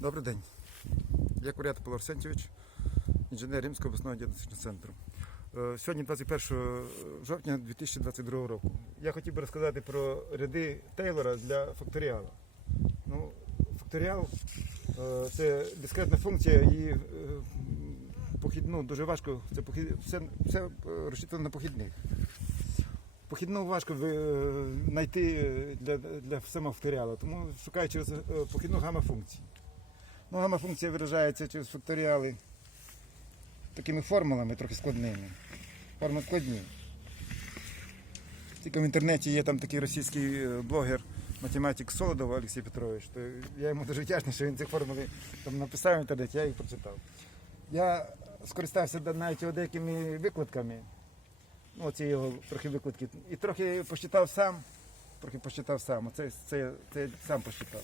Добрий день. Я Курят Павло Арсентьович, інженер Римського обласного діагностичного центру. Е, Сьогодні 21 жовтня 2022 року. Я хотів би розказати про ряди Тейлора для факторіала. Ну, факторіал е, це дискретна функція і е, похід, ну, дуже важко. Це похід, все, все е, розчитано на похідних. Похідну важко е, знайти е, для, для самого факторіалу, тому шукаю через е, похідну гамма функцій. Ну, гамма функція виражається через факторіали такими формулами трохи складними. Форми складні. Тільки в інтернеті є там такий російський е, блогер, математик Солодов Олексій Петрович. То я йому дуже вдячний, що він ці формули там написав в інтернеті, я їх прочитав. Я скористався навіть його деякими викладками. Ну, оці його трохи викладки. І трохи посчитав сам. Трохи посчитав сам. Оце це, це я сам посчитав.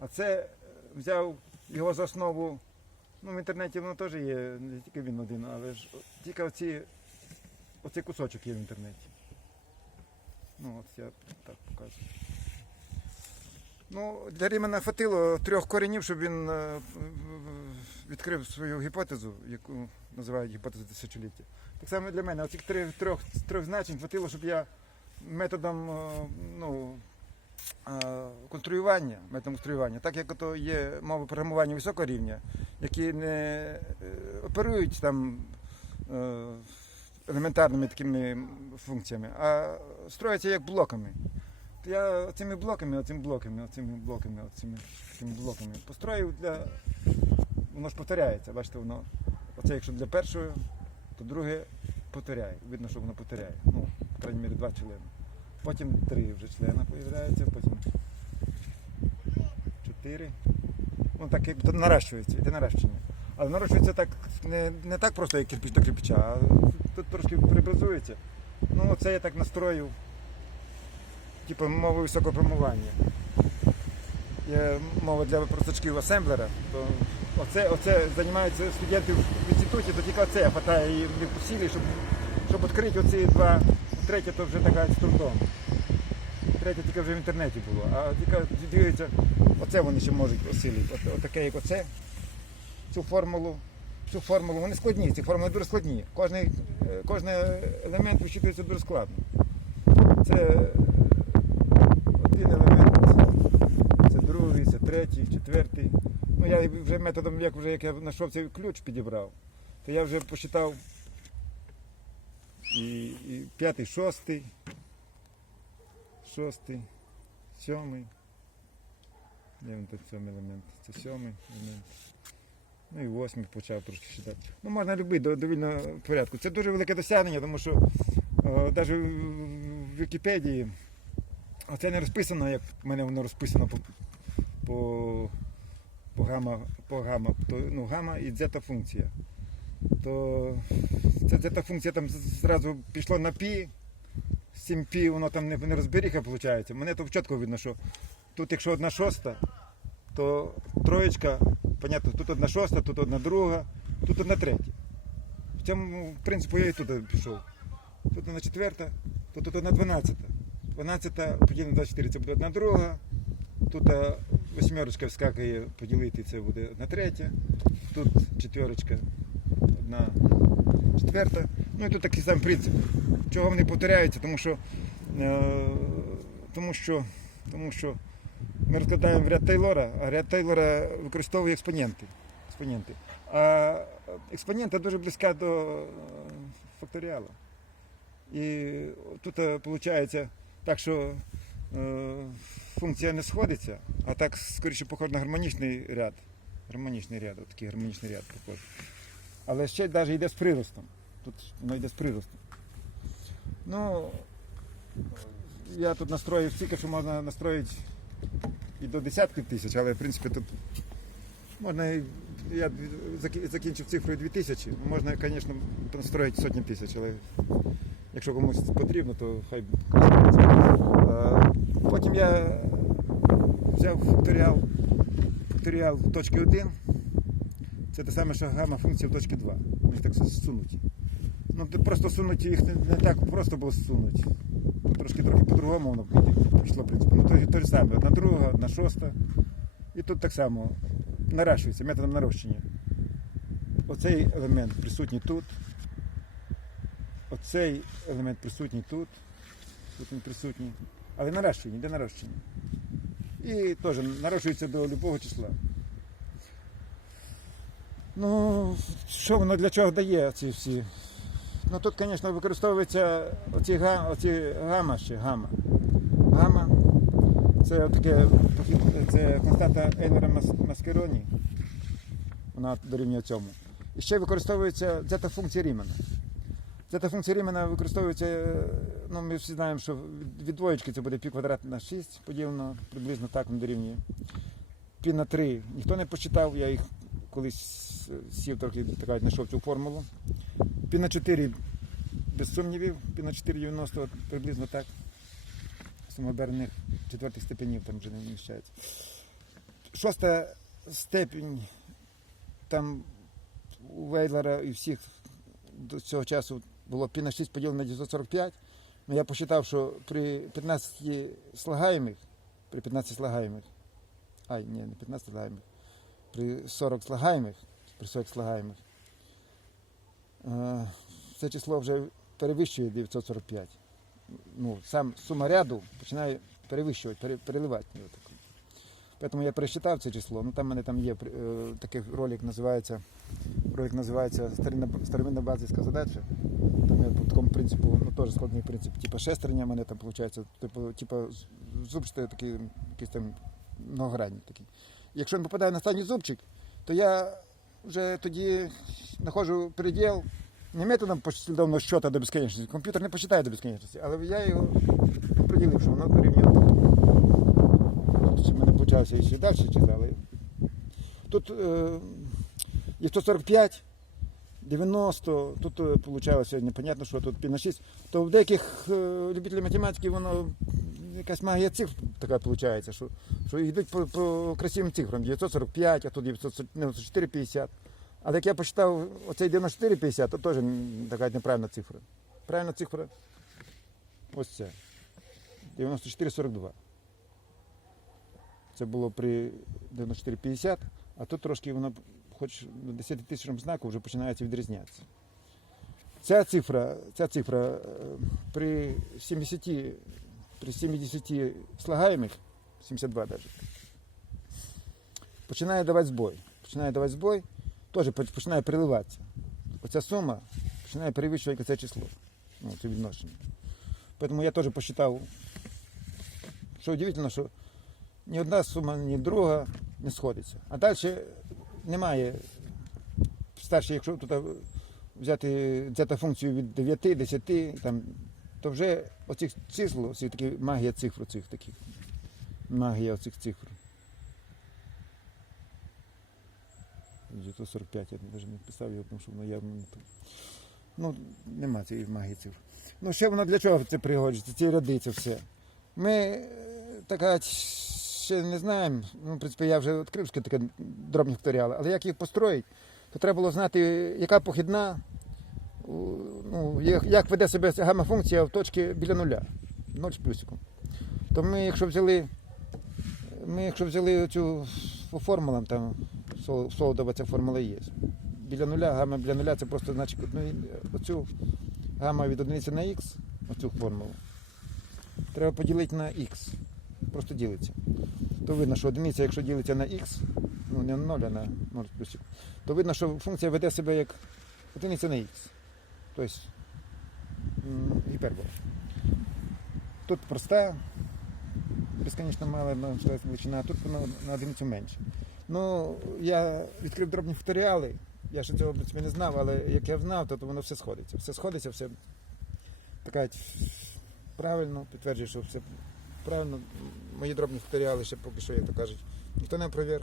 А це взяв його за основу. Ну, в інтернеті воно теж є, не тільки він один, але ж тільки оці, оцей кусочок є в інтернеті. Ну, от я так показую. Ну, для Рімена хватило трьох коренів, щоб він е, відкрив свою гіпотезу, яку називають гіпотезою тисячоліття. Так само для мене. Оцих трьох, трьох значень хватило, щоб я методом е, ну, конструювання, методом так як ото є мови програмування високого рівня, які не е, оперують там е, елементарними такими функціями, а строяться як блоками. Я цими блоками, оцими блоками, оцими блоками, оцими блоками построїв для. Воно ж повторяється, бачите, воно. Оце якщо для першого, то друге повторяє. Видно, що воно повторяє. Ну, по крайній мірі, два члени. Потім три вже члена з'являється, потім чотири. Ну так як наращується, йде наращення. Але нарощується так не, не так просто, як кирпіч до кирпича, а тут трошки преобразується. Ну, це я так настроїв, типу мови високого програмування. Є мова для простачків асемблера, то оце, оце займаються студенти в інституті, то тільки оце хватає їм сілі, щоб, щоб відкрити оці два. Третє то вже така з трудом. Третє тільки вже в інтернеті було. А тільки дивіться, оце вони ще можуть осилити. От, отаке, як оце, цю формулу. Цю формулу, вони складні, ці формули дуже складні. Кожний, е, кожний елемент вичитується дуже складно. Це один елемент, це другий, це третій, четвертий. Ну я вже методом, як вже як я знайшов цей ключ, підібрав, то я вже посчитав і, і п'ятий, шостий, шостий, сьомий. Де він тут сьомий елемент? Це сьомий елемент. Ну і восьмий почав трошки считати. Ну, можна любити до довільно порядку. Це дуже велике досягнення, тому що навіть в Вікіпедії оце не розписано, як в мене воно розписано по, по, по гама, по гама, то, ну, гама і дзета функція. То ця дзета функція там зразу пішло на пі, з цим пі воно там не, не розберіха, виходить. Мене то чітко видно, що тут якщо одна шоста, то троєчка, понятно, тут одна шоста, тут одна друга, тут одна третя. В цьому, в принципі, я і тут пішов. Тут одна четверта, то тут одна дванадцята. Дванадцята поділена на 24, це буде одна друга. Тут восьмерочка вскакує поділити, це буде одна третя. Тут четверочка, одна четверта. Ну і тут такий самий принцип. Чого вони повторяються? Тому що, е, тому що, тому що ми розкладаємо в ряд Тейлора, а ряд Тейлора використовує експоненти. експоненти. А експонента дуже близька до е, факторіала. І тут виходить так, що е, функція не сходиться, а так скоріше похоже на гармонічний ряд. Гармонічний ряд, от такий гармонічний ряд похоже. Але ще навіть йде з приростом. Тут воно йде з приростом. Ну, я тут настроїв стільки, що можна настроїти і до десятків тисяч, але в принципі тут можна і- я закінчив цифрою 2000, можна, звісно, настроїти сотні тисяч, але якщо комусь потрібно, то хай. Потім я взяв факторіал, факторіал точки 1. Це те саме, що гамма функція в точки 2. Вони так зсунуті. Ну, просто сунути їх не, так просто було зсунути. Трошки трохи по-другому воно пішло, в принципі. Ну, то, то ж саме, одна друга, одна шоста. І тут так само наращується методом нарощення. Оцей елемент присутній тут. Оцей елемент присутній тут. Тут він присутній. Але наращування, де нарощення. І теж нарощується до будь-якого числа. Ну, що воно для чого дає ці всі? Ну тут, звісно, використовується оці, га, оці гама ще гама. Гама це таке це константа Ейлера Мас- Маскероні. Вона дорівнює цьому. І ще використовується дзета-функція Рімана. Дзета-функція Рімана використовується, е, ну ми всі знаємо, що від- двоєчки це буде пі квадрат на 6 поділено, приблизно так він дорівнює. Пі на 3 ніхто не посчитав, я їх колись сів трохи так, знайшов цю формулу. Пі на 4 без сумнівів, пі на 4,90 приблизно так. Самоберних четвертих степенів там вже не вміщається. Шоста степень там у Вейлера і всіх до цього часу було пі на 6 поділено на 945. Ну, я посчитав, що при 15 слагаємих, при 15 слагаємих, ай, ні, не 15 слагаємих, при 40 слагаємих, при 40 слагаємих, е, це число вже перевищує 945. Ну, сам сума ряду починає перевищувати, переливати. Тому я пересчитав це число. Ну там в мене там є е, такий ролик, називається ролик називається старовинна базовська задача. Там я по такому принципу, ну теж складний принцип, типу шестерня в мене там виходить, типу, типу зубчатий такий, якийсь там многогранний такий. Якщо він попадає на останній зубчик, то я вже тоді знаходжу переділ не методом послідовного щота до безконечності. Комп'ютер не посчитає до безконечності, але я його оприділив, що воно. Тут ще в мене почався ще далі читали. Тут е, є 145, 90, тут виходило непонятно, що тут пі на 6. То в деяких е, любителів математики воно якась магія цифр така виходить, що, що йдуть по, по красивим цифрам. 945, а тут 994,50. Але як я посчитав оцей 94,50, то теж така неправильна цифра. Правильна цифра ось ця. 94,42. Це було при 94,50, а тут трошки воно, хоч на 10 тисячам знаку, вже починається відрізнятися. Ця цифра, ця цифра е, при 70, при 70 слагаємих, 72 навіть, починає давати збой. Починає давати збой, теж починає переливатися. Оця сума починає перевищувати це число, ну, це відношення. Тому я теж посчитав, що удивительно, що ні одна сума, ні друга не сходиться. А далі немає. Старше, якщо тут взяти, взяти функцію від 9, 10, там, то вже оцих чисел, оці такі магія цифр цих таких. Магія оцих цифр. 945, я навіть не писав його, тому що воно явно не то. Ну, нема цієї магії цифр. Ну, ще воно для чого це пригоджується, ці ряди, це все. Ми е, така ще не знаємо. Ну, в принципі, я вже відкрив таке дробні факторіали, але як їх построїти, то треба було знати, яка похідна, ну, як, веде себе гамма-функція в точці біля нуля, 0 з плюсиком. То ми, якщо взяли, ми, якщо взяли цю по формулам, там Сол- Солодова ця формула є. Біля нуля, гамма біля нуля це просто значить ну, оцю гамма від одиниці на х, оцю формулу. Треба поділити на х. Просто ділиться. То видно, що одиниця, якщо ділиться на х, ну не на 0, а на 0 плюсик, то видно, що функція веде себе як одиниця на х. Тобто гіпербола. Тут проста, безконечно мала величина, а тут на одиницю менше. Ну, я відкрив дробні факторіали, я ще цього принципі, не знав, але як я знав, то, то воно все сходиться. Все сходиться, все така правильно, підтверджує, що все правильно. Мої дробні факторіали ще поки що, як то кажуть, ніхто не провір.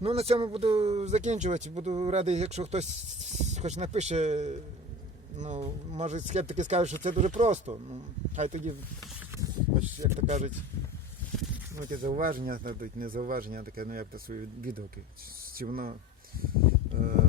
Ну, на цьому буду закінчувати. Буду радий, якщо хтось хоч напише, ну, може скептики скажуть, що це дуже просто. Ну, хай тоді, хоч, як то кажуть, ну, ті зауваження дадуть, не зауваження, а таке, ну як то свої відгуки. Чи воно. Е,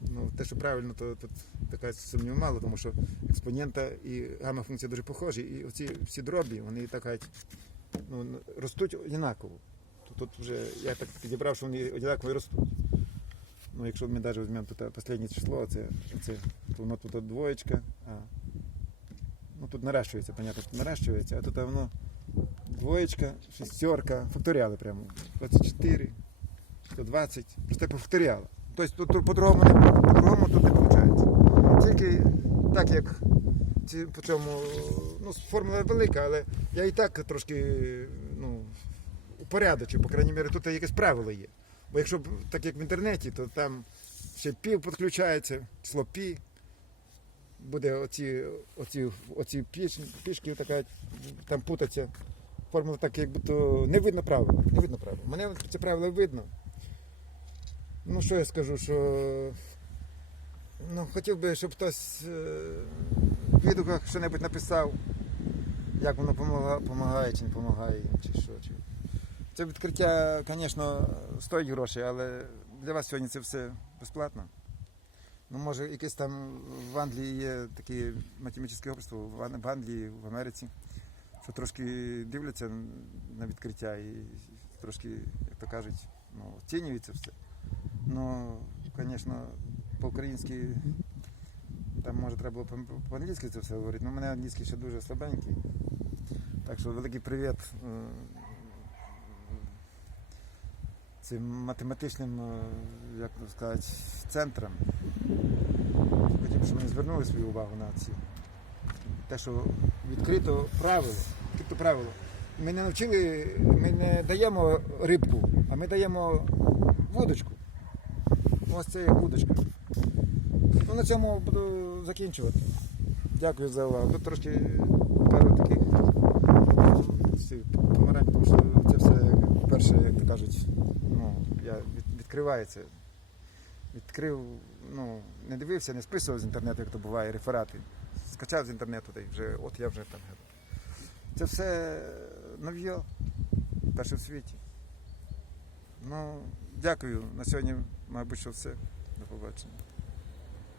ну, те, що правильно, то тут така сумніву мало, тому що експонента і гамма функція дуже похожі. І оці всі дробі, вони так ну, ростуть однаково. Тут вже я так підібрав, що вони однаково ростуть. Ну, якщо ми навіть візьмемо тут останнє число, це, це то воно тут двоєчка, а ну тут наращується, понятно, тут наращується, а тут воно двоєчка, шестерка, факторіали прямо. 24, 120, просто повторяла. Тобто тут по-другому по-другому тут не виходить. Тільки так як по цьому, ну, формула велика, але я і так трошки ну, упорядочу, по крайній мірі, тут якесь правило є. Бо якщо так як в інтернеті, то там ще пів підключається, пі. Буде оці, оці, оці піш, пішки така, там путаться. Формула так, якби то не видно правила. Не видно правила. Мене це правило видно. Ну, що я скажу, що ну, хотів би, щоб хтось е, в відгуках що-небудь написав, як воно допомагає, чи не допомагає, чи що. Чи... Це відкриття, звісно, стоїть гроші, але для вас сьогодні це все безплатно. Ну, може, якесь там в Англії є таке математичне общество, в Англії, в Америці, що трошки дивляться на відкриття і трошки, як то кажуть, ну, оцінюють це все. Ну, звісно, по-українськи там може треба було по- по-англійськи це все говорити, але мене англійський ще дуже слабенький. Так що великий привіт е, цим математичним, е, як сказати, центрам. Хотів, щоб вони звернули свою увагу на ці. Те, що відкрито правило, відкрито правило. Ми не навчили, ми не даємо рибку, а ми даємо вудочку. Ось це як вудочка. Ну, на цьому буду закінчувати. Дякую за увагу. Тут трошки пару таких ці, помарань, тому що це все перше, як то кажуть, ну, я відкривається. Відкрив, ну, не дивився, не списував з інтернету, як то буває, реферати. Скачав з інтернету, та й вже, от я вже там. Це все нов'є, перше в світі. Ну, дякую. На сьогодні, мабуть, що все. До побачення.